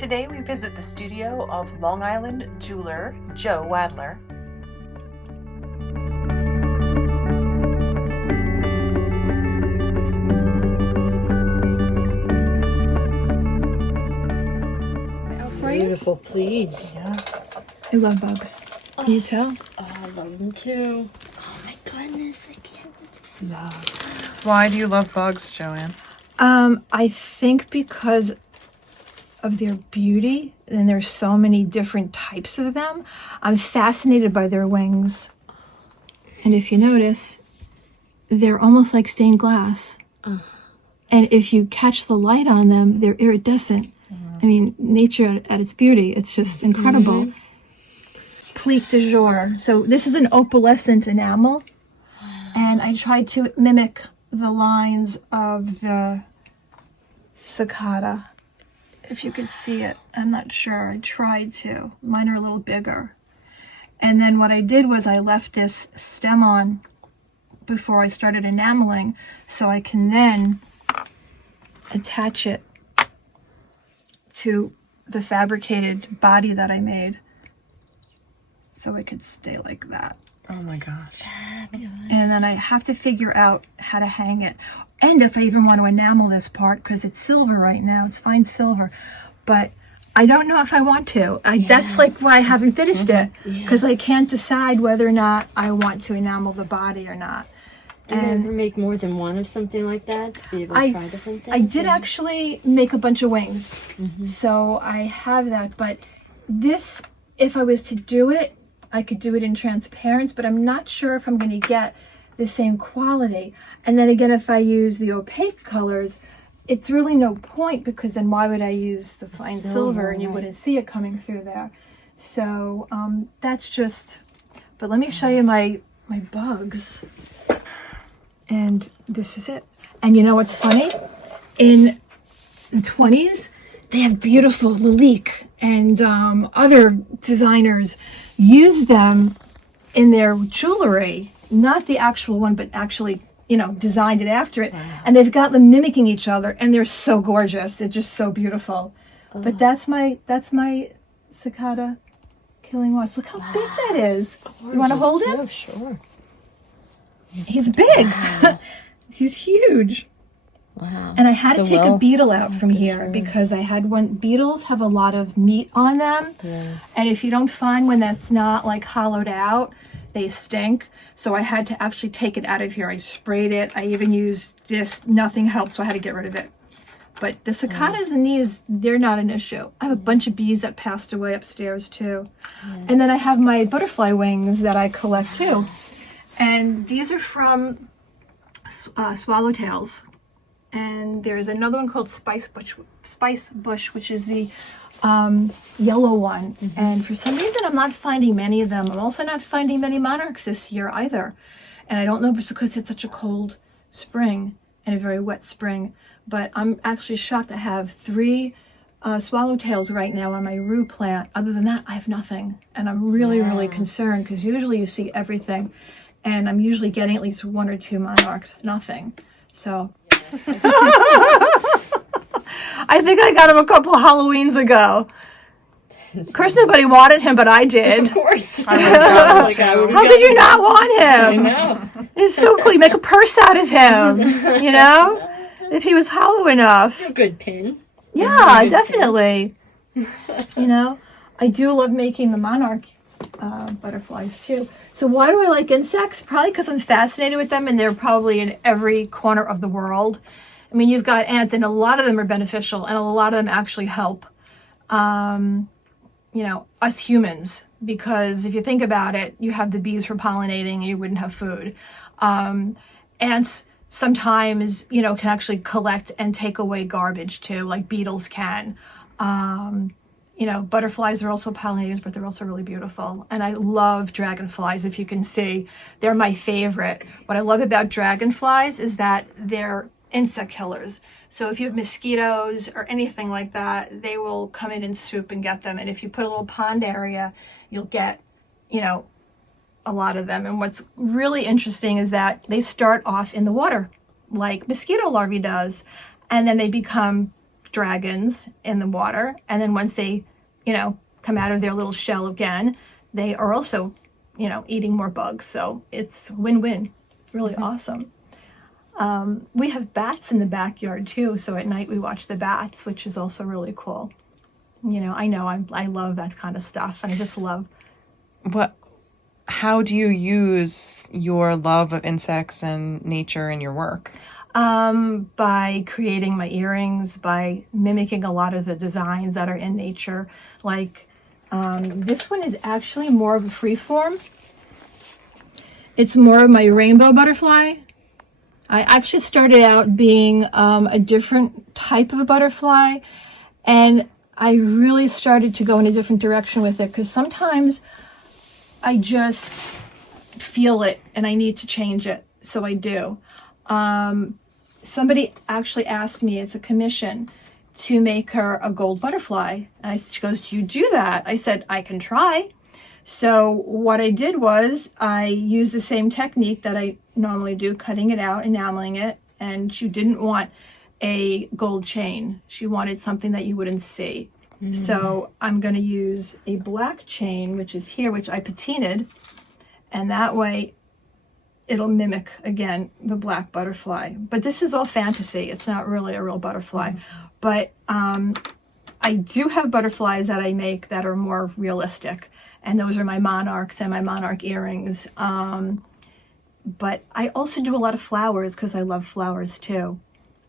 Today we visit the studio of Long Island jeweler Jo Wadler. Beautiful, please. Yes. I love bugs. Can you tell? Oh, I love them too. Oh my goodness, I can't wait to see Love. Why do you love bugs, Joanne? I think because of their beauty, and there's so many different types of them. I'm fascinated by their wings. And if you notice, they're almost like stained glass. And if you catch the light on them, they're iridescent. I mean, nature at its beauty, it's just incredible. Clique de jour. So this is an opalescent enamel, and I tried to mimic the lines of the cicada. If you could see it, I'm not sure. I tried to. Mine are a little bigger. And then what I did was I left this stem on before I started enameling, so I can then attach it to the fabricated body that I made, so it could stay like that. Oh my gosh. And then I have to figure out how to hang it, and if I even want to enamel this part, because it's silver right now, it's fine silver, but I don't know if I want to. That's like why I haven't finished it, because I can't decide whether or not I want to enamel the body or not. Do you ever make more than one of something like that? Do you ever try different things? I did actually make a bunch of wings, so I have that. But this, if I was to do it, I could do it in transparent, but I'm not sure if I'm going to get the same quality. And then again, if I use the opaque colors, it's really no point, because then why would I use the fine silver and you wouldn't see it coming through there? So that's just, but let me show you my bugs. And this is it. And you know what's funny? In the 20s, they have beautiful Lalique and other designers use them in their jewelry, not the actual one, but actually, you know, designed it after it. Wow. And they've got them mimicking each other, and they're so gorgeous. They're just so beautiful. But that's my cicada killing wasp. Look how big that is. Gorgeous. You want to hold him? Oh, sure. He's big. Wow. He's huge. Wow. And I had to take a beetle out from here because I had one. Beetles have a lot of meat on them. Yeah. And if you don't find one that's not like hollowed out, they stink. So I had to actually take it out of here. I sprayed it. I even used this. Nothing helped, so I had to get rid of it. But the cicadas and these, they're not an issue. I have a bunch of bees that passed away upstairs too. Yeah. And then I have my butterfly wings that I collect too. And these are from swallowtails. And there's another one called Spice Bush, which is the yellow one. And for some reason, I'm not finding many of them. I'm also not finding many monarchs this year either. And I don't know if it's because it's such a cold spring and a very wet spring. But I'm actually shocked. I have 3 swallowtails right now on my rue plant. Other than that, I have nothing. And I'm really, really concerned, because usually you see everything. And I'm usually getting at least 1 or 2 monarchs. Nothing. So I think I got him a couple of Halloweens ago. Of course, nobody wanted him, but I did. Of course. How could you not want him? I know. It's so cool. You make a purse out of him, you know? If he was hollow enough. You're a good pin. Yeah, definitely. You know, I do love making the monarch butterflies too. So why do I like insects? Probably because I'm fascinated with them, and they're probably in every corner of the world. I mean, you've got ants, and a lot of them are beneficial, and a lot of them actually help, you know, us humans. Because if you think about it, you have the bees for pollinating, and you wouldn't have food. Ants sometimes, you know, can actually collect and take away garbage too, like beetles can. You know, butterflies are also pollinators, but they're also really beautiful. And I love dragonflies, if you can see. They're my favorite. What I love about dragonflies is that they're insect killers. So if you have mosquitoes or anything like that, they will come in and swoop and get them. And if you put a little pond area, you'll get, you know, a lot of them. And what's really interesting is that they start off in the water, like mosquito larvae does, and then they become dragons in the water. And then once they, come out of their little shell again, they are also, eating more bugs. So it's win-win. Really awesome. We have bats in the backyard too. So at night we watch the bats, which is also really cool. I love that kind of stuff. And I just love. How do you use your love of insects and nature in your work? By creating my earrings, by mimicking a lot of the designs that are in nature. Like this one is actually more of a free form. It's more of my rainbow butterfly. I actually started out being a different type of a butterfly, and I really started to go in a different direction with it because sometimes I just feel it and I need to change it, so I do. Somebody actually asked me, it's a commission, to make her a gold butterfly. And she goes, do you do that? I said, I can try. So what I did was I used the same technique that I normally do, cutting it out, enameling it. And she didn't want a gold chain. She wanted something that you wouldn't see. Mm-hmm. So I'm going to use a black chain, which is here, which I patinaed. And that way it'll mimic, again, the black butterfly. But this is all fantasy. It's not really a real butterfly. Mm-hmm. But I do have butterflies that I make that are more realistic. And those are my monarchs and my monarch earrings. But I also do a lot of flowers because I love flowers too.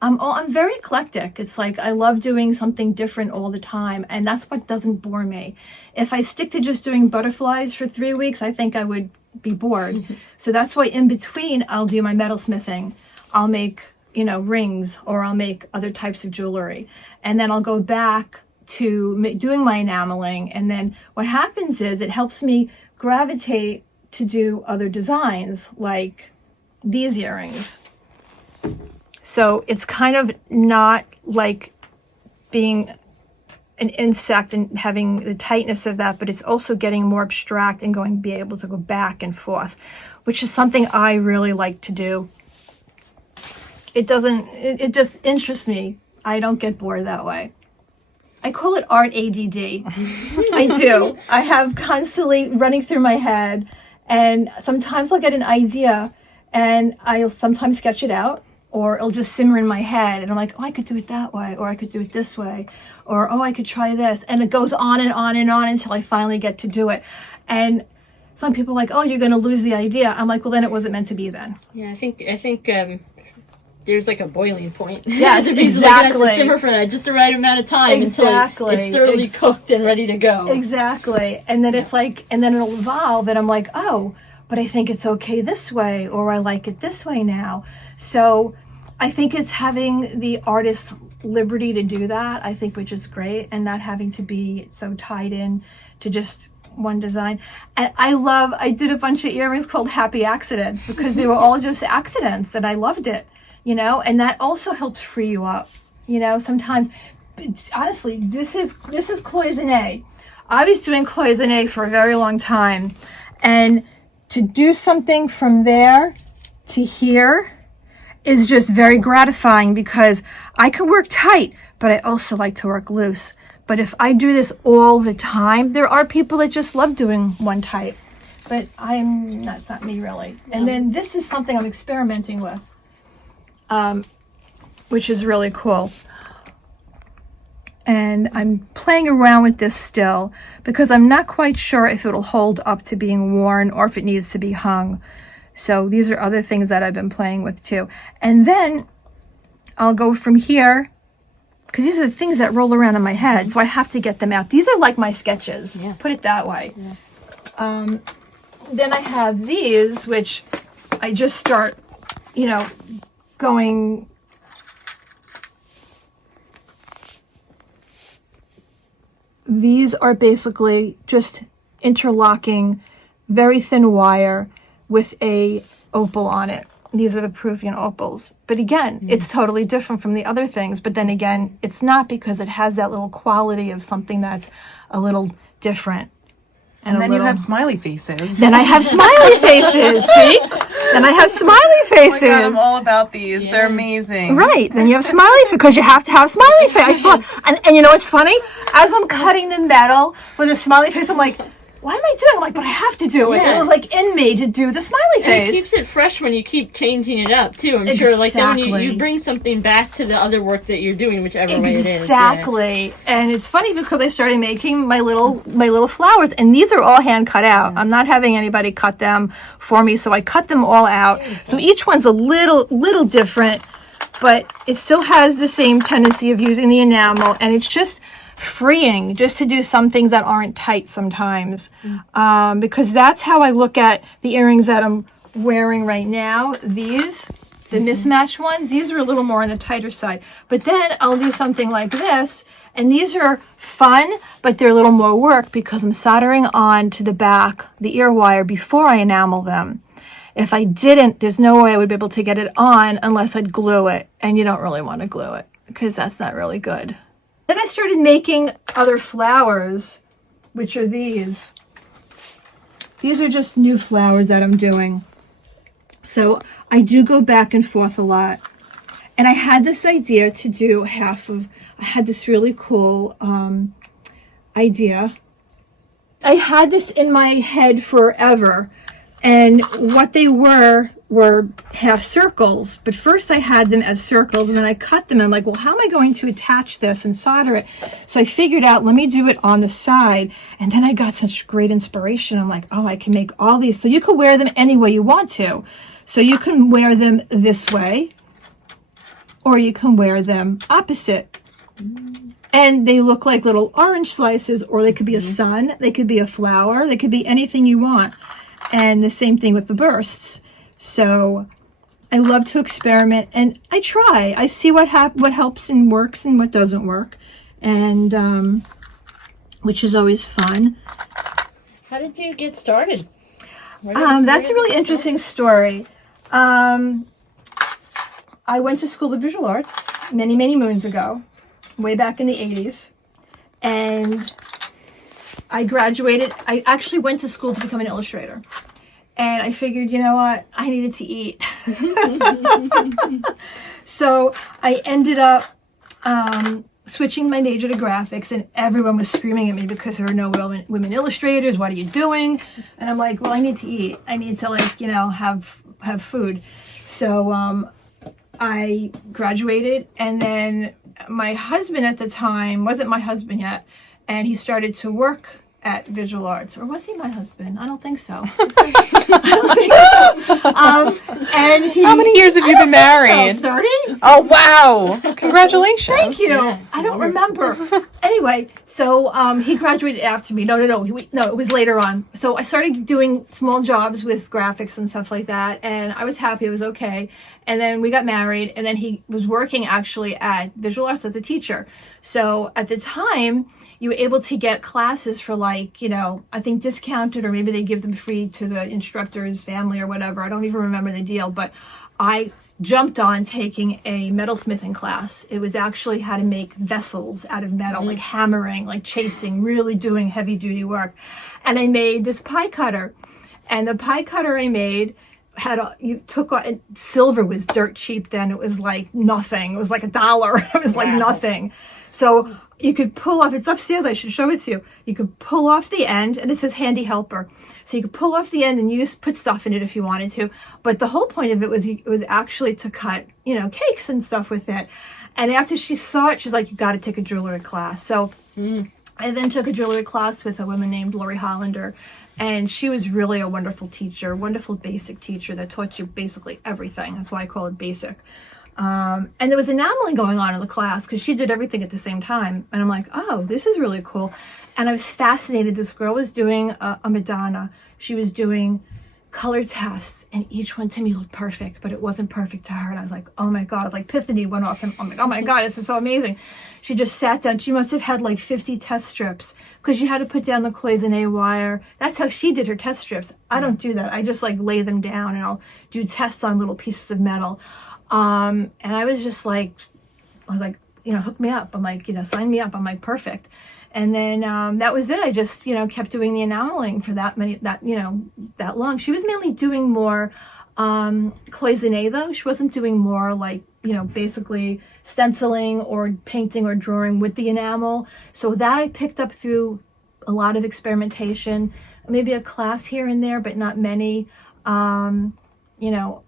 I'm very eclectic. It's like I love doing something different all the time. And that's what doesn't bore me. If I stick to just doing butterflies for 3 weeks, I think I would be bored. So that's why in between, I'll do my metalsmithing. I'll make, rings, or I'll make other types of jewelry. And then I'll go back to doing my enameling. And then what happens is it helps me gravitate to do other designs like these earrings. So it's kind of not like being an insect and having the tightness of that, but it's also getting more abstract and be able to go back and forth, which is something I really like to do. It just interests me. I don't get bored that way. I call it ArtaDd. I do. I have constantly running through my head, and sometimes I'll get an idea and I'll sometimes sketch it out, or it'll just simmer in my head and I'm like, oh, I could do it that way, or I could do it this way, or oh, I could try this. And it goes on and on and on until I finally get to do it. And some people are like, oh, you're going to lose the idea. I'm like, well, then it wasn't meant to be then. Yeah, I think there's like a boiling point. Yes, exactly. Like it has to simmer for just the right amount of time until it's thoroughly cooked and ready to go. Exactly. And then it's like, and then it'll evolve and I'm like, oh, but I think it's okay this way, or I like it this way now. So I think it's having the artist's liberty to do that, I think, which is great, and not having to be so tied in to just one design. And I did a bunch of earrings called Happy Accidents because they were all just accidents and I loved it, and that also helps free you up. Sometimes, honestly, this is Cloisonne. I was doing Cloisonne for a very long time, and to do something from there to here is just very gratifying because I can work tight, but I also like to work loose. But if I do this all the time, there are people that just love doing one type, but that's not me really. No. And then this is something I'm experimenting with, which is really cool. And I'm playing around with this still because I'm not quite sure if it'll hold up to being worn or if it needs to be hung. So these are other things that I've been playing with too. And then I'll go from here, because these are the things that roll around in my head, so I have to get them out. These are like my sketches, put it that way. Yeah. Then I have these, which I just start, going. These are basically just interlocking very thin wire with a opal on it. These are the Peruvian Opals. But again, it's totally different from the other things. But then again, it's not, because it has that little quality of something that's a little different. And then you have smiley faces. Then I have smiley faces, see? Then I have smiley Oh my faces. God, I'm all about these. They're amazing. Right, then you have smiley because you have to have smiley face. And you know what's funny? As I'm cutting the metal with a smiley face, I'm like, why am I doing it? I'm like, but I have to do it. Yeah. It was like in me to do the smiley And face. it keeps it fresh when you keep changing it up too. I'm sure, like then when Exactly. you bring something back to the other work that you're doing, whichever way it is. Exactly. And it's funny because I started making my little flowers, and these are all hand cut out. I'm not having anybody cut them for me, so I cut them all out. So each one's a little different, but it still has the same tendency of using the enamel, and it's just freeing just to do some things that aren't tight sometimes, because that's how I look at the earrings that I'm wearing right now. These, the mismatched ones, these are a little more on the tighter side, but then I'll do something like this, and these are fun, but they're a little more work because I'm soldering on to the back the ear wire before I enamel them. If I didn't, there's no way I would be able to get it on unless I'd glue it, and you don't really want to glue it because that's not really good. Then I started making other flowers, which are these. These are just new flowers that I'm doing. So I do go back and forth a lot. And I had this idea to do I had this really cool idea. I had this in my head forever. And what they were half circles, but first I had them as circles, and then I cut them, and I'm like, well, how am I going to attach this and solder it? So I figured out, let me do it on the side, and then I got such great inspiration. I'm like, oh, I can make all these, so you can wear them any way you want to. So you can wear them this way, or you can wear them opposite. And they look like little orange slices, or they could be a sun, they could be a flower, they could be anything you want. And the same thing with the bursts. So I love to experiment, and I try. I see what helps and works and what doesn't work, and which is always fun. How did you get started? That's a really interesting story. I went to School of Visual Arts many moons ago, way back in the 80s, and I graduated. I actually went to school to become an illustrator. And I figured, you know what? I needed to eat. So I ended up switching my major to graphics, and everyone was screaming at me because there are no women illustrators. What are you doing? And I'm like, well, I need to eat. I need to, like, you know, have food. So I graduated, and then my husband at the time wasn't my husband yet, and he started to work at Visual Arts. Or was he my husband? I don't think so. And he, How many years have you been married? So, 30? Oh, wow. Congratulations. Thank you. Yeah, I don't remember. Anyway, so he graduated after me. No, it was later on. So I started doing small jobs with graphics and stuff like that, and I was happy. It was okay. And then we got married, and then he was working actually at Visual Arts as a teacher. So at the time, you were able to get classes for, like, you know, I think discounted, or maybe they give them free to the instructor's family or whatever. I don't even remember the deal, but I jumped on taking a metalsmithing class. It was actually how to make vessels out of metal, like hammering, like chasing, really doing heavy duty work. And I made this pie cutter, and the pie cutter I made had silver was dirt cheap then. It was like nothing. It was like $1. It was like nothing. So you could pull off, it's upstairs, I should show it to you. You could pull off the end, and it says handy helper. So you could pull off the end and put stuff in it if you wanted to. But the whole point of it was actually to cut, you know, cakes and stuff with it. And after she saw it, she's like, you got to take a jewelry class. So I then took a jewelry class with a woman named Lori Hollander. And she was really a wonderful teacher, wonderful basic teacher that taught you basically everything. That's why I call it basic. And there was enameling going on in the class because she did everything at the same time. And I'm like, oh, this is really cool. And I was fascinated. This girl was doing a Madonna. She was doing color tests, and each one to me looked perfect, but it wasn't perfect to her. And I was like, oh my God, it's like epiphany went off, and I'm like, oh my God, this is so amazing. She just sat down. She must have had like 50 test strips because you had to put down the Cloisonne wire. That's how she did her test strips. I don't do that. I just like lay them down, and I'll do tests on little pieces of metal. And I was just like, you know, hook me up. I'm like, you know, sign me up. I'm like, perfect. And then that was it. I just, you know, kept doing the enameling for that long. She was mainly doing more Cloisonne though. She wasn't doing more like, you know, basically stenciling or painting or drawing with the enamel. So that I picked up through a lot of experimentation, maybe a class here and there, but not many. You know,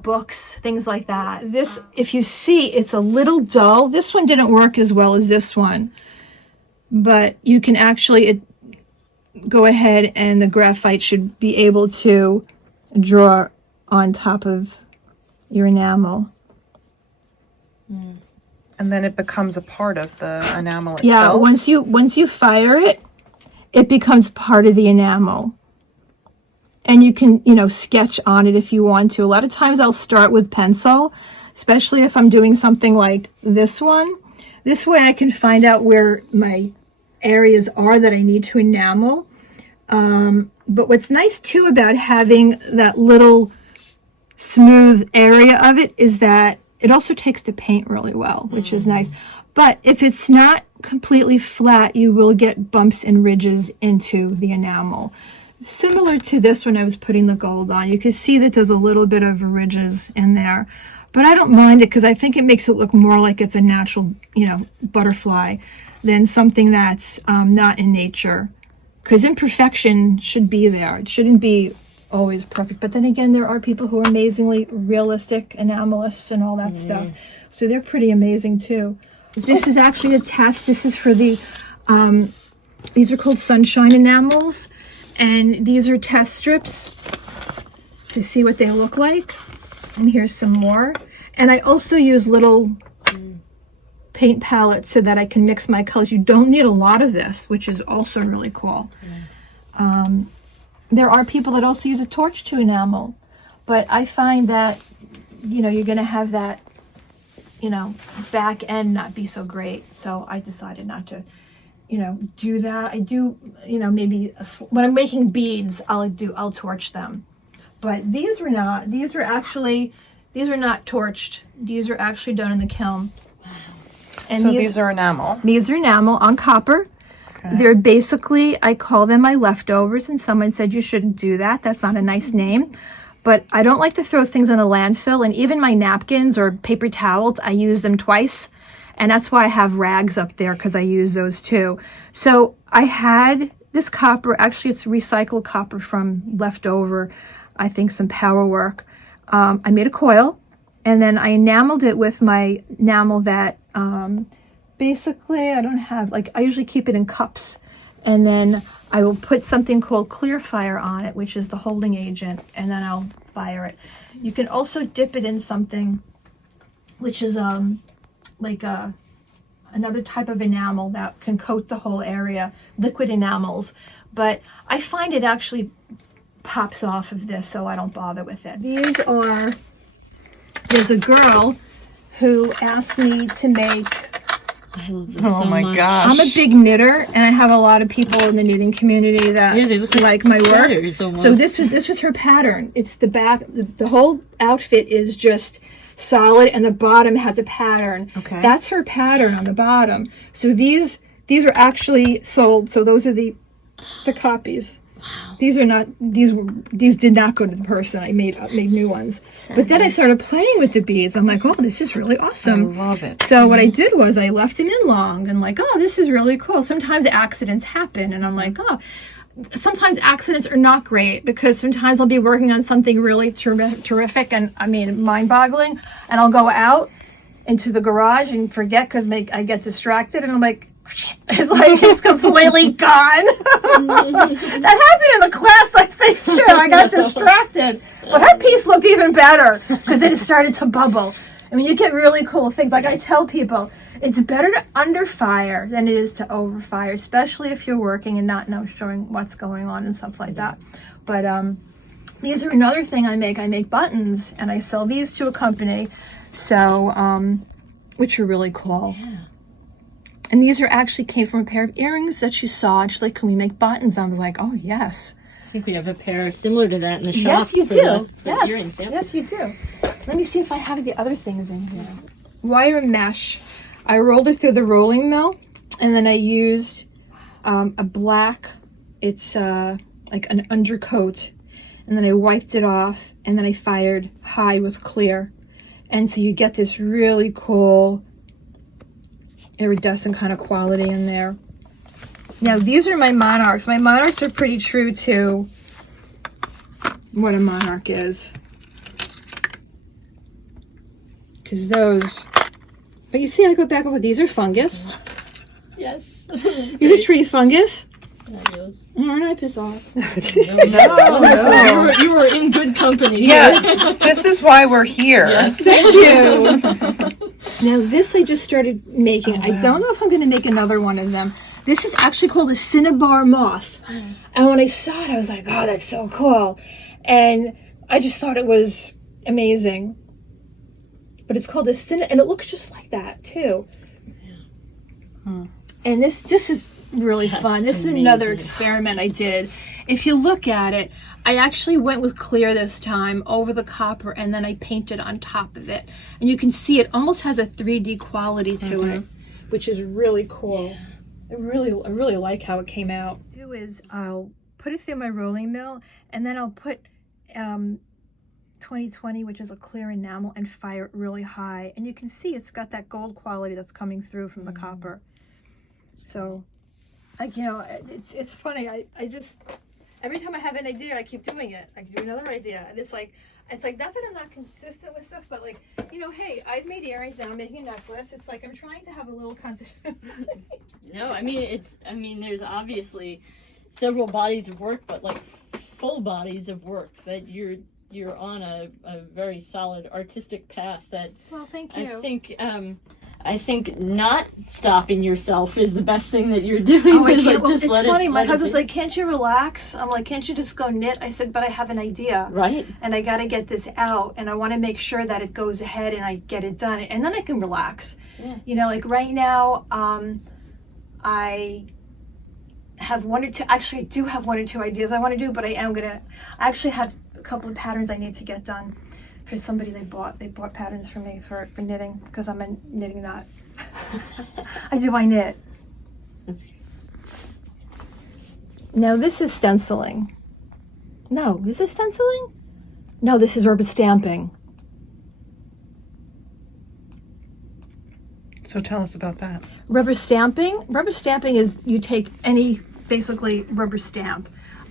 books, things like that. This, if you see, it's a little dull. This one didn't work as well as this one, but you can actually go ahead and the graphite should be able to draw on top of your enamel. And then it becomes a part of the enamel itself. Yeah, once you fire it, it becomes part of the enamel. And you can, you know, sketch on it if you want to. A lot of times I'll start with pencil, especially if I'm doing something like this one. This way I can find out where my areas are that I need to enamel. But what's nice too about having that little smooth area of it is that it also takes the paint really well, which is nice. But if it's not completely flat, you will get bumps and ridges into the enamel. Similar to this when I was putting the gold on, you can see that there's a little bit of ridges in there, but I don't mind it because I think it makes it look more like it's a natural, you know, butterfly than something that's not in nature, because imperfection should be there. It shouldn't be always perfect, but then again, there are people who are amazingly realistic enamelists and all that stuff, so they're pretty amazing too. This is actually a test. This is for the these are called sunshine enamels. And these are test strips to see what they look like. And here's some more. And I also use little paint palettes so that I can mix my colors. You don't need a lot of this, which is also really cool. There are people that also use a torch to enamel. But I find that, you know, you're going to have that, you know, back end not be so great. So I decided not to, you know, do that. I do, you know, maybe when I'm making beads, I'll torch them. But these were not. These were not torched. These are actually done in the kiln. And so these are enamel. These are enamel on copper. Okay. They're basically, I call them my leftovers, and someone said you shouldn't do that. That's not a nice name. But I don't like to throw things in a landfill, and even my napkins or paper towels, I use them twice. And that's why I have rags up there, because I use those too. So I had this copper, actually it's recycled copper from leftover, I think some power work. I made a coil, and then I enameled it with my enamel that basically I don't have, like I usually keep it in cups. And then I will put something called clear fire on it, which is the holding agent, and then I'll fire it. You can also dip it in something, which is like another type of enamel that can coat the whole area, liquid enamels. But I find it actually pops off of this, so I don't bother with it. There's a girl who asked me to make, I love this oh so my much. gosh. I'm a big knitter, and I have a lot of people in the knitting community that they look like my work. Almost. So this was her pattern. It's the back, the whole outfit is just solid, and the bottom has a pattern. Okay. That's her pattern on the bottom. So these are actually sold. So those are the copies. Wow. These did not go to the person. I made new ones. But then I started playing with the beads. I'm like, oh, this is really awesome. I love it. So what I did was I left them in long and like, oh, this is really cool. Sometimes accidents happen, and I'm like, oh, sometimes accidents are not great, because sometimes I'll be working on something really terrific and I mean mind-boggling, and I'll go out into the garage and forget because I get distracted, and I'm like, it's like it's completely gone. That happened in the class, I think too. I got distracted, but her piece looked even better because it started to bubble. I mean, you get really cool things. Like I tell people, it's better to under fire than it is to over fire, especially if you're working and not showing what's going on and stuff like that. But these are another thing I make. I make buttons, and I sell these to a company, so which are really cool. Yeah. And these actually came from a pair of earrings that she saw, and she's like, "Can we make buttons?" I was like, "Oh yes." I think we have a pair similar to that in the shop. Yes, you do. Yes, earrings, yeah. yes, you do. Let me see if I have the other things in here. Wire mesh. I rolled it through the rolling mill, and then I used a black, it's like an undercoat, and then I wiped it off, and then I fired high with clear. And so you get this really cool iridescent kind of quality in there. Now these are my monarchs. My monarchs are pretty true to what a monarch is. Because those, but you see I go back over, these are fungus. Yes. These are tree fungus. Fabulous. Aren't I bizarre? No. You were in good company. Yeah, this is why we're here. Yes. Thank you. Now this I just started making. I don't know if I'm going to make another one of them. This is actually called a cinnabar moth. And when I saw it, I was like, oh, that's so cool. And I just thought it was amazing. But it's called a and it looks just like that too. And this is really fun. This is another experiment I did. If you look at it, I actually went with clear this time over the copper, and then I painted on top of it. And you can see it almost has a 3D quality to it, which is really cool. Yeah. I really like how it came out. What I'll do is I'll put it through my rolling mill, and then I'll put 2020, which is a clear enamel, and fire it really high. And you can see it's got that gold quality that's coming through from the copper. So, like, you know, it's funny. I just, every time I have an idea, I keep doing it. I do another idea, and it's like not that I'm not consistent with stuff, but like, you know, hey, I've made earrings, now I'm making a necklace. It's like I'm trying to have a little consistent. No, I mean, there's obviously several bodies of work, but like full bodies of work that you're on a very solid artistic path that. Well, thank you. I think not stopping yourself is the best thing that you're doing. Oh, I can't. Like, Well, just it's let funny. it, My let it husband's be. like, "Can't you relax?" I'm like, "Can't you just go knit?" I said, "But I have an idea, Right. and I got to get this out, and I want to make sure that it goes ahead and I get it done, and then I can relax." Yeah. You know, like right now, I have one or two. Actually, I do have one or two ideas I want to do, but I actually have a couple of patterns I need to get done for somebody. They bought patterns for me for knitting because I'm a knitting nut. I knit. Now this is stenciling. No, is this stenciling? No, this is rubber stamping. So tell us about that. Rubber stamping is you take any basically rubber stamp.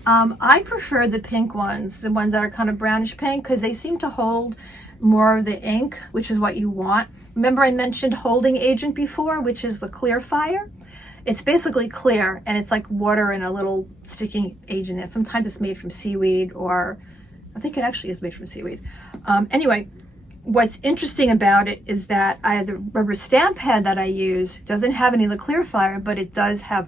I prefer the pink ones, the ones that are kind of brownish pink, because they seem to hold more of the ink, which is what you want. Remember I mentioned holding agent before, which is the clear fire? It's basically clear, and it's like water and a little sticking agent in it. Sometimes it's made from seaweed, or I think it actually is made from seaweed. Anyway, what's interesting about it is that the rubber stamp pad that I use doesn't have any of the clear fire, but it does have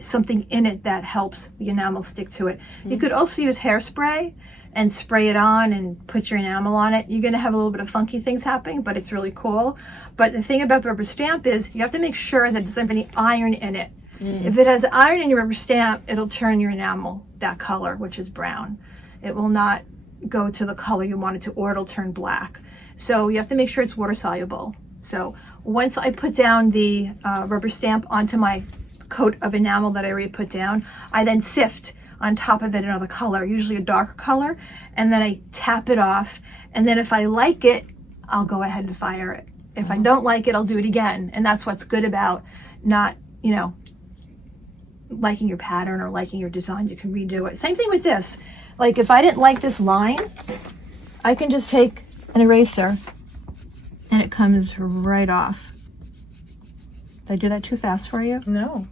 something in it that helps the enamel stick to it. You could also use hairspray and spray it on and put your enamel on it. You're going to have a little bit of funky things happening, but it's really cool. But the thing about the rubber stamp is you have to make sure that it doesn't have any iron in it. If it has iron in your rubber stamp, it'll turn your enamel that color, which is brown. It will not go to the color you want it to, or it'll turn black. So you have to make sure it's water soluble. So once I put down the rubber stamp onto my coat of enamel that I already put down, I then sift on top of it another color, usually a darker color, and then I tap it off, and then if I like it, I'll go ahead and fire it. If I don't like it, I'll do it again. And that's what's good about not, you know, liking your pattern or liking your design. You can redo it. Same thing with this. Like if I didn't like this line, I can just take an eraser and it comes right off. Did I do that too fast for you? No.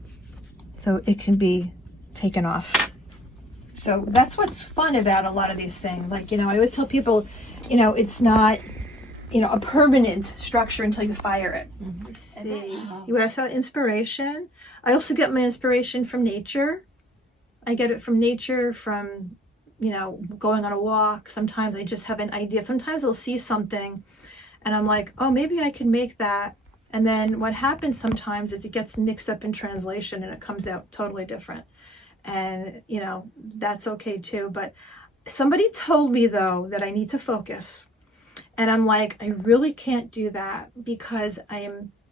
So it can be taken off. So that's what's fun about a lot of these things. Like, you know, I always tell people, you know, it's not, you know, a permanent structure until you fire it. Let's see. You asked about inspiration. I also get my inspiration from nature. I get it from nature, from, you know, going on a walk. Sometimes I just have an idea. Sometimes I'll see something and I'm like, oh, maybe I can make that. And then what happens sometimes is it gets mixed up in translation and it comes out totally different. And, you know, that's okay too. But somebody told me, though, that I need to focus. And I'm like, I really can't do that because I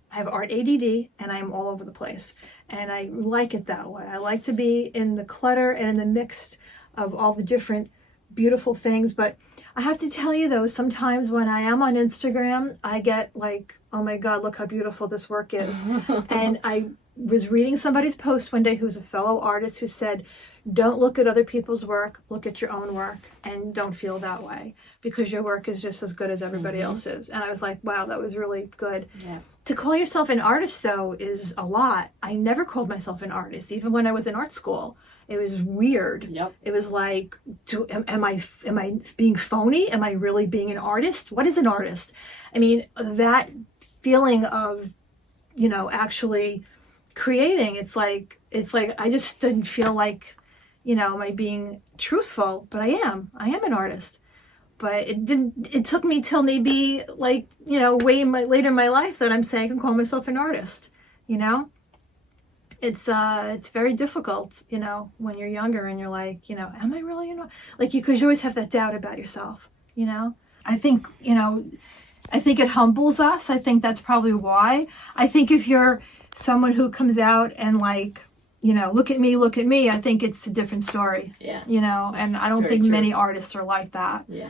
have ArtaDd and I'm all over the place. And I like it that way. I like to be in the clutter and in the mix of all the different beautiful things. But I have to tell you though, sometimes when I am on Instagram, I get like, oh my God, look how beautiful this work is. And I was reading somebody's post one day who's a fellow artist who said, don't look at other people's work, look at your own work, and don't feel that way because your work is just as good as everybody else's. And I was like, wow, that was really good. Yeah. To call yourself an artist though is a lot. I never called myself an artist, even when I was in art school. It was weird. Yep. It was like, am I being phony? Am I really being an artist? What is an artist? I mean, that feeling of, actually creating, it's like I just didn't feel like, am I being truthful? But I am an artist. But it took me till maybe like, way later in my life that I'm saying I can call myself an artist, It's very difficult, when you're younger and you're like, am I really, like because you always have that doubt about yourself, I think, I think it humbles us. I think that's probably why. I think if you're someone who comes out and like, look at me, I think it's a different story. Yeah. And I don't think many artists are like that. Yeah.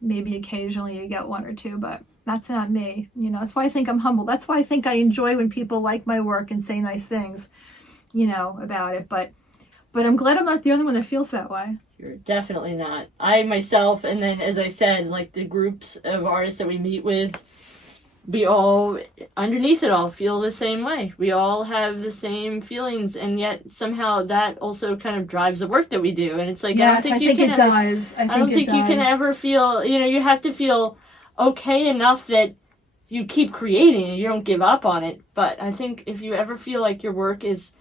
Maybe occasionally you get one or two, but that's not me. That's why I think I'm humble. That's why I think I enjoy when people like my work and say nice things, about it. But I'm glad I'm not the only one that feels that way. You're definitely not. I myself, and then as I said, like the groups of artists that we meet with, we all, underneath it all, feel the same way. We all have the same feelings, and yet somehow that also kind of drives the work that we do. And it's like, yes, I don't think it does. I don't think you can ever feel, you have to feel okay enough that you keep creating and you don't give up on it. But I think if you ever feel like your work is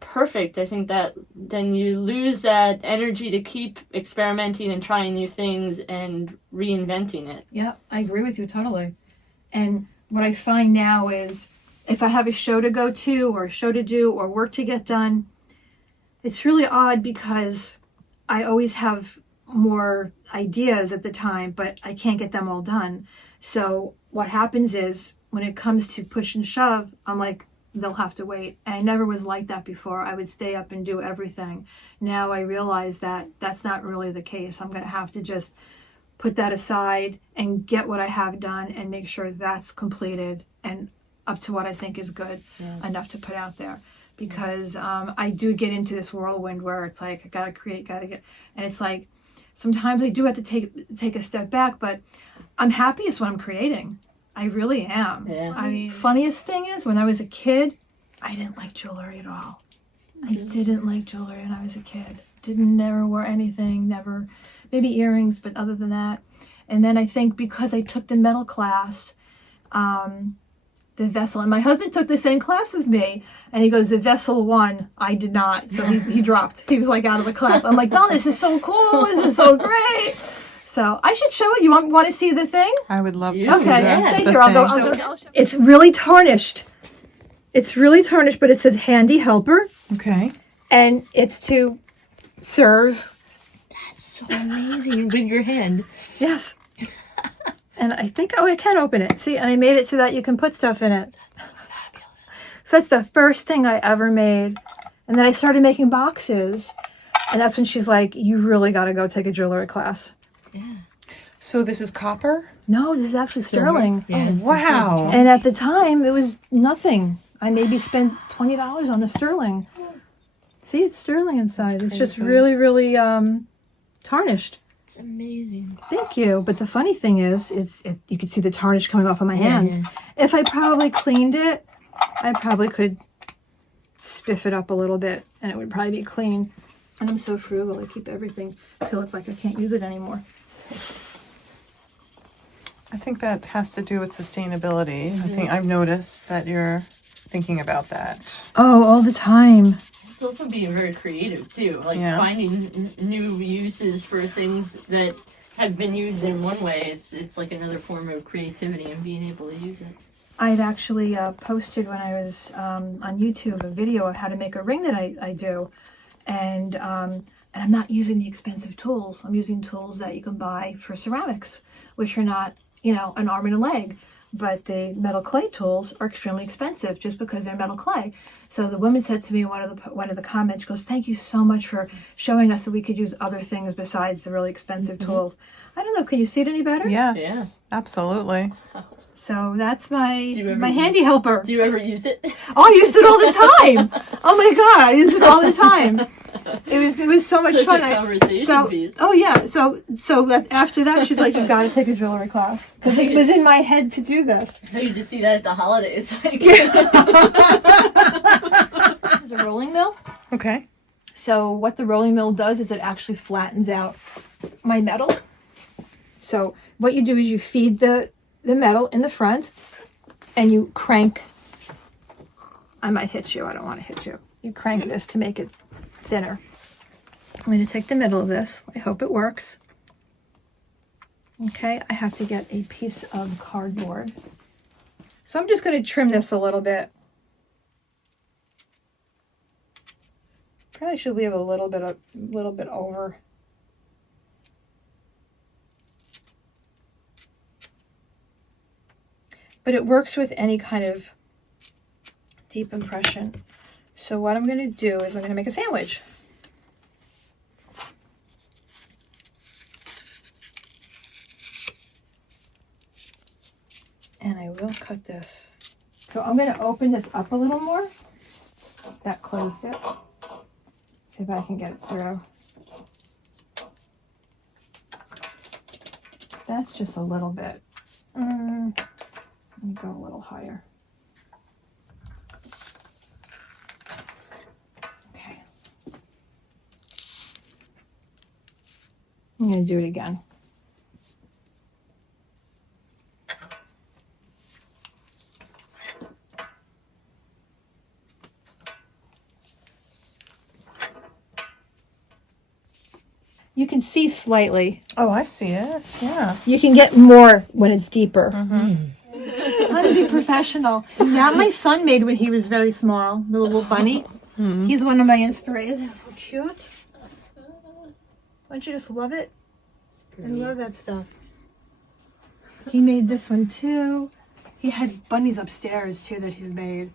perfect, I think that then you lose that energy to keep experimenting and trying new things and reinventing it. Yeah, I agree with you totally. And what I find now is if I have a show to go to or a show to do or work to get done, it's really odd because I always have more ideas at the time, but I can't get them all done. So what happens is when it comes to push and shove, I'm like, they'll have to wait. And I never was like that before. I would stay up and do everything. Now I realize that that's not really the case. I'm going to have to just put that aside and get what I have done and make sure that's completed and up to what I think is good enough to put out there. Because I do get into this whirlwind where it's like, I got to create, and it's like, sometimes I do have to take a step back, but I'm happiest when I'm creating. I really am. Yeah. I mean, funniest thing is when I was a kid, I didn't like jewelry at all. I didn't like jewelry when I was a kid. Never wore anything, never, maybe earrings, but other than that. And then I think because I took the metal class, the vessel, and my husband took the same class with me, and he goes, the vessel won. I did not. So he dropped. He was like out of the class. I'm like, no, this is so cool. This is so great. So I should show it. You want to see the thing? I would love to see that. Okay, here. I'll go. It's really tarnished. But it says handy helper. Okay. And it's to serve. That's so amazing with your hand. Yes. And I think, I can open it. See, and I made it so that you can put stuff in it. That's so fabulous. So that's the first thing I ever made. And then I started making boxes. And that's when she's like, you really got to go take a jewelry class. Yeah. So this is copper? No, this is actually sterling. Yeah, oh, wow. And at the time, it was nothing. I maybe spent $20 on the sterling. See, it's sterling inside. It's just really, really tarnished. It's amazing. Thank you. But the funny thing is, you could see the tarnish coming off of my hands. Yeah. If I probably cleaned it, I probably could spiff it up a little bit, and it would probably be clean. And I'm so frugal. I keep everything till it's like I can't use it anymore. I think that has to do with sustainability. I think I've noticed that you're thinking about that. Oh, all the time. It's also being very creative too, like finding new uses for things that have been used in one way. It's like another form of creativity and being able to use it. I'd actually posted when I was on YouTube a video of how to make a ring that I do, and I'm not using the expensive tools. I'm using tools that you can buy for ceramics, which are not, an arm and a leg. but the metal clay tools are extremely expensive just because they're metal clay. So the woman said to me in one of the comments, she goes, "Thank you so much for showing us that we could use other things besides the really expensive tools." I don't know, can you see it any better? Yes, absolutely. So that's my ever handy helper. Do you ever use it? Oh, I used it all the time. Oh my God, I used it all the time. It was so much Such fun. a conversation piece. Oh yeah. So after that, she's like, "You've got to take a jewelry class," because it was in my head to do this. I need to see that at the holidays. This is a rolling mill. Okay. So what the rolling mill does is it actually flattens out my metal. So what you do is you feed the metal in the front, and you crank. I might hit you. I don't want to hit you. You crank this to make it thinner. I'm going to take the middle of this. I hope it works. Okay, I have to get a piece of cardboard. So I'm just going to trim this a little bit. Probably should leave a little bit over. But it works with any kind of deep impression. So what I'm going to do is I'm going to make a sandwich. And I will cut this. So I'm going to open this up a little more. That closed it. See if I can get it through. That's just a little bit. Let me go a little higher. Okay. I'm going to do it again. You can see slightly. Oh, I see it. Yeah. You can get more when it's deeper. How to be professional. That my son made when he was very small. The little bunny. He's one of my inspirations. So cute. Don't you just love it? I love that stuff. He made this one too. He had bunnies upstairs too that he's made.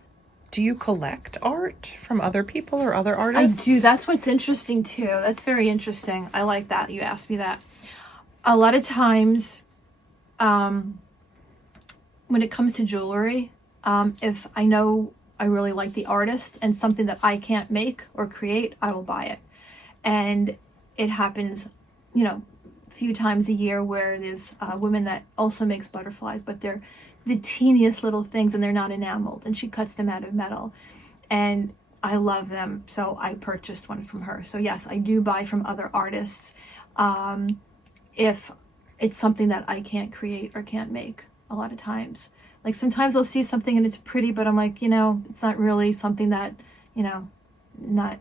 Do you collect art from other people or other I artists? do. That's what's interesting too. That's very interesting. I like that you asked me that. A lot of times, when it comes to jewelry, if I know I really like the artist and something that I can't make or create, I will buy it. And it happens, a few times a year where there's a woman that also makes butterflies, but they're the teeniest little things and they're not enameled, and she cuts them out of metal. And I love them, so I purchased one from her. So yes, I do buy from other artists if it's something that I can't create or can't make a lot of times. Like sometimes I'll see something and it's pretty, but I'm like, it's not really something that, not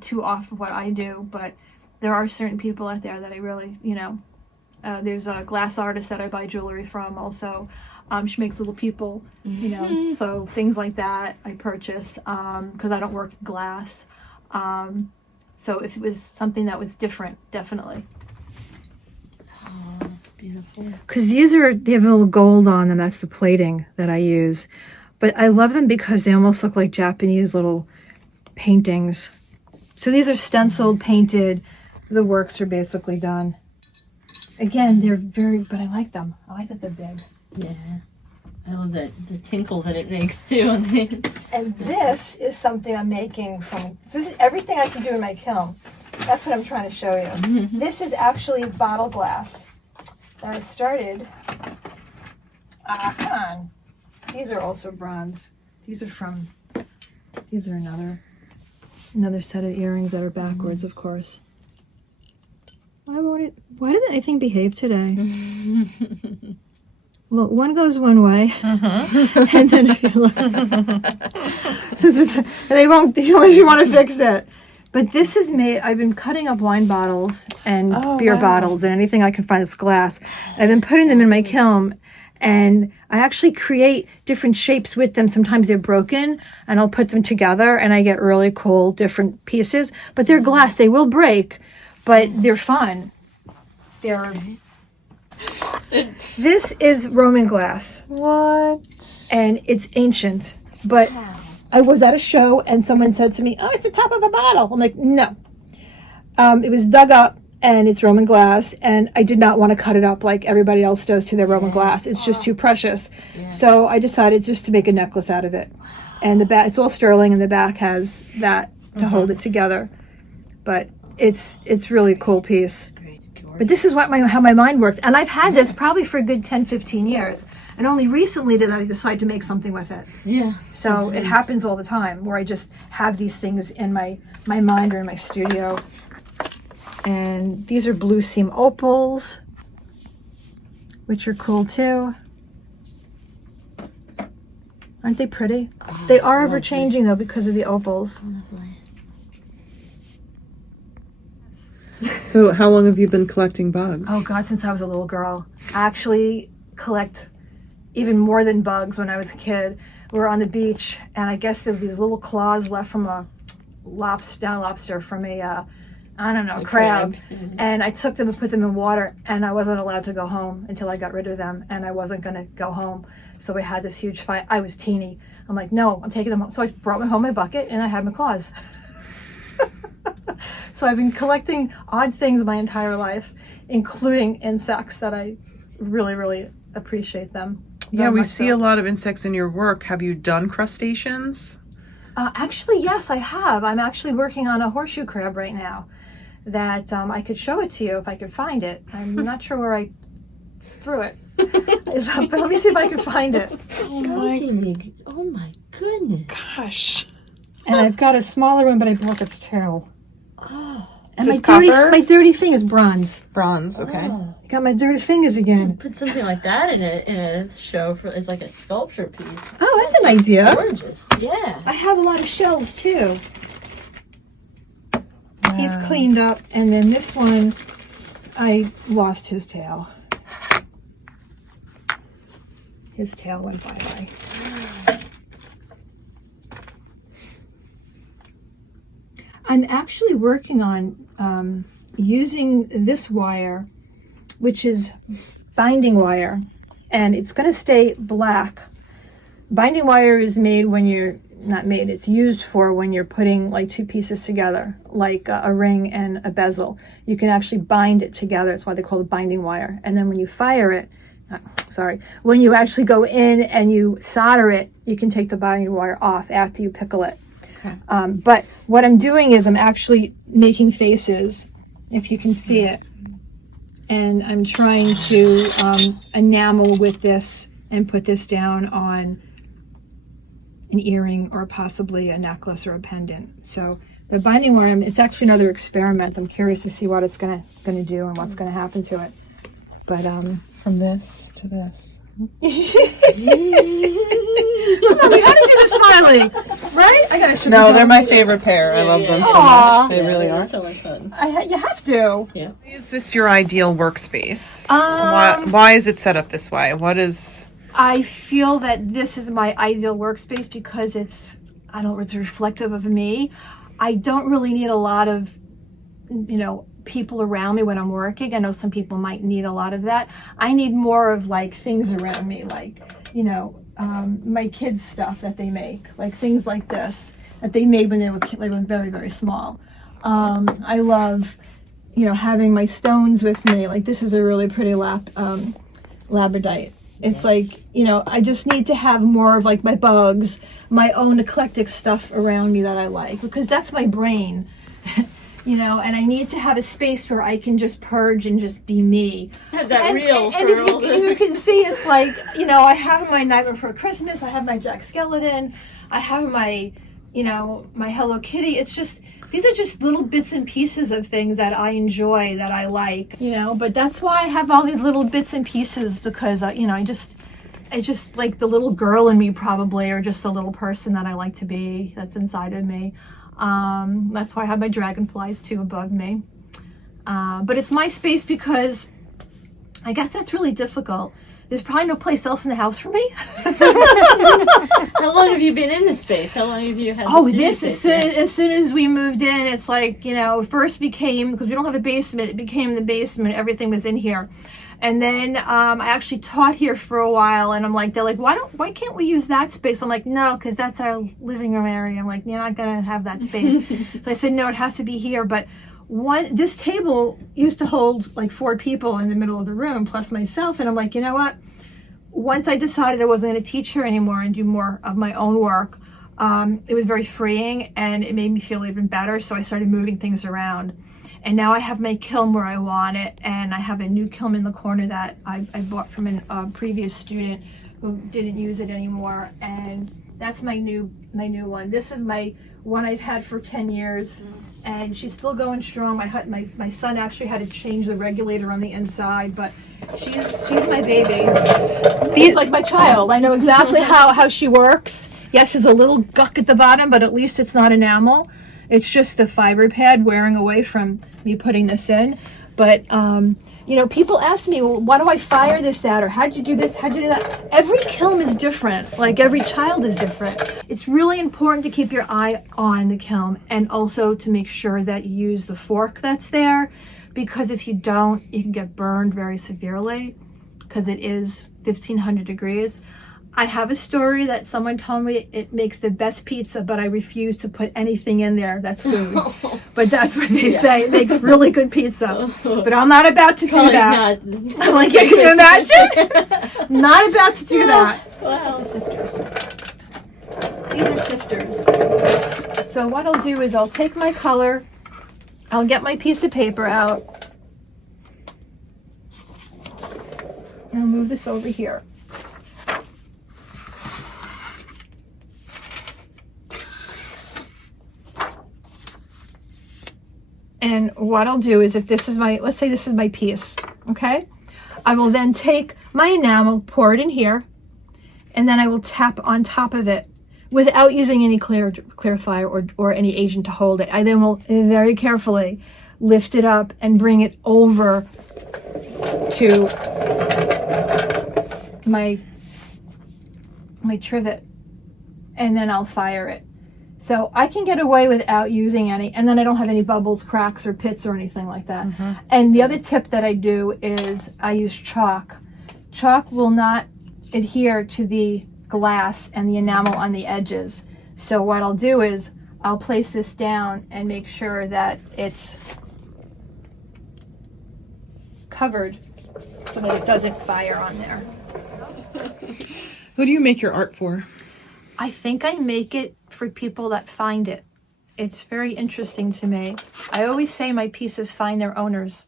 too off of what I do, but there are certain people out there that I really, there's a glass artist that I buy jewelry from also. She makes little people, so things like that I purchase because I don't work in glass. So if it was something that was different, definitely. Oh, beautiful. Because they have a little gold on them. That's the plating that I use. But I love them because they almost look like Japanese little paintings. So these are stenciled, painted. The works are basically done. Again, they're but I like them. I like that they're big. Yeah. I love the tinkle that it makes too. And this is something I'm making from, so this is everything I can do in my kiln. That's what I'm trying to show you. This is actually bottle glass that I started. Come on. These are also bronze. These are another set of earrings that are backwards, of course. Why didn't anything behave today? Well, one goes one way, and then if you look, they won't unless you want to fix it. But this is made. I've been cutting up wine bottles and beer bottles and anything I can find that's glass. I've been putting them in my kiln, and I actually create different shapes with them. Sometimes they're broken, and I'll put them together, and I get really cool different pieces. But they're glass; they will break, but they're fun. This is Roman glass, What? and it's ancient. But I was at a show, and someone said to me, "Oh, it's the top of a bottle." I'm like, "No." It was dug up, and it's Roman glass, and I did not want to cut it up like everybody else does to their Roman glass. It's just too precious. So I decided just to make a necklace out of it. And the back, it's all sterling, and the back has that to hold it together. But it's really a cool piece. But this is what how my mind works. And I've had this probably for a good 10, 15 years. And only recently did I decide to make something with it. Yeah. So it happens all the time where I just have these things in my mind or in my studio. And these are blue seam opals, which are cool too. Aren't they pretty? They are ever changing though because of the opals. So how long have you been collecting bugs? Oh God, since I was a little girl. I actually collect even more than bugs when I was a kid. We were on the beach, and I guess there were these little claws left from a lobster, from a, I don't know, crab. And I took them and put them in water, and I wasn't allowed to go home until I got rid of them, and I wasn't gonna go home. So we had this huge fight. I was teeny. I'm like, no, I'm taking them home. So I brought home my bucket, and I had my claws. So I've been collecting odd things my entire life, including insects that I really, really appreciate them. Yeah, we see a lot of insects in your work. Have you done crustaceans? Actually, yes, I have. I'm actually working on a horseshoe crab right now that I could show it to you if I could find it. I'm not sure where I threw it. But let me see if I can find it. Oh my goodness. Gosh. And I've got a smaller one, but I broke its tail. Oh. And Just my dirty fingers, bronze. Bronze, okay. Oh. I got my dirty fingers again. Put something like that in a show for as like a sculpture piece. Oh, that's an idea. Gorgeous. Yeah. I have a lot of shells too. He's cleaned up, and then this one, I lost his tail. His tail went bye-bye. I'm actually working on using this wire, which is binding wire, and it's going to stay black. Binding wire is made when you're, not made, it's used for when you're putting like two pieces together, like a ring and a bezel. You can actually bind it together. That's why they call it binding wire. And then when you fire it, when you actually go in and you solder it, you can take the binding wire off after you pickle it. Okay. But what I'm doing is I'm actually making faces, if you can see it. And I'm trying to enamel with this and put this down on an earring or possibly a necklace or a pendant. So the binding wire, it's actually another experiment. I'm curious to see what it's gonna do and what's gonna happen to it. But from this to this. We gotta do the smiling, right? I gotta show No, they're my favorite pair. I love them so much. They really are. So much fun. You have to. Yeah. Is this your ideal workspace? Why is it set up this way? What is... I feel that this is my ideal workspace because it's reflective of me. I don't really need a lot of, people around me when I'm working. I know some people might need a lot of that. I need more of like things around me, like, my kids' stuff that they make, like things like this that they made when they were very, very small. I love, having my stones with me. Like this is a really pretty labradorite. It's like, I just need to have more of like my bugs, my own eclectic stuff around me that I like, because that's my brain, and I need to have a space where I can just purge and just be me. Have that reel. And if you can see, it's like, I have my Nightmare Before Christmas, I have my Jack Skellington, I have my, my Hello Kitty. It's just, these are just little bits and pieces of things that I enjoy, that I like, but that's why I have all these little bits and pieces, because, I just like the little girl in me probably, or just the little person that I like to be, that's inside of me. That's why I have my dragonflies too above me. But it's my space because I guess that's really difficult. There's probably no place else in the house for me. How long have you been in this space? How long have you had this as soon as we moved in, it's like, first became, because we don't have a basement, it became the basement, everything was in here. And then I actually taught here for a while, and I'm like, they're like, why can't we use that space? I'm like, no, because that's our living room area. I'm like, you're not gonna have that space. So I said, no, it has to be here. But this table used to hold like 4 people in the middle of the room, plus myself. And I'm like, you know what? Once I decided I wasn't gonna teach here anymore and do more of my own work, it was very freeing, and it made me feel even better. So I started moving things around. And now I have my kiln where I want it, and I have a new kiln in the corner that I bought from a previous student who didn't use it anymore, and that's my new one. This is my one I've had for 10 years, and she's still going strong. My son actually had to change the regulator on the inside, but she's my baby. She's like my child. I know exactly how she works. Yes, there's a little guck at the bottom, but at least it's not enamel. It's just the fiber pad wearing away from me putting this in. But, you know, people ask me, well, why do I fire this at? Or how'd you do this? How'd you do that? Every kiln is different. Like, every child is different. It's really important to keep your eye on the kiln, and also to make sure that you use the fork that's there, because if you don't, you can get burned very severely, because it is 1500 degrees. I have a story that someone told me it makes the best pizza, but I refuse to put anything in there that's food. But that's what they say. It makes really good pizza. But I'm not about to do that. I'm like, can you imagine? Not about to do that. Wow. The sifters. These are sifters. So what I'll do is I'll take my color, I'll get my piece of paper out, and I'll move this over here. And what I'll do is, if this is let's say this is my piece, okay? I will then take my enamel, pour it in here, and then I will tap on top of it without using any clarifier or any agent to hold it. I then will very carefully lift it up and bring it over to my trivet, and then I'll fire it. So I can get away without using any, and then I don't have any bubbles, cracks, or pits or anything like that. And the other tip that I do is I use chalk. Chalk will not adhere to the glass and the enamel on the edges. So what I'll do is I'll place this down and make sure that it's covered so that it doesn't fire on there. Who do you make your art for? I think I make it for people that find it. It's very interesting to me. I always say my pieces find their owners.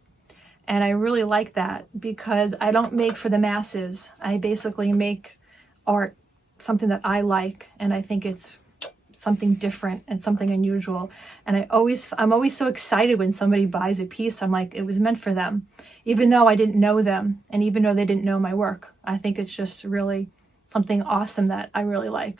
And I really like that, because I don't make for the masses. I basically make art, something that I like, and I think it's something different and something unusual. And I'm always so excited when somebody buys a piece. I'm like, it was meant for them, even though I didn't know them, and even though they didn't know my work. I think it's just really something awesome that I really like.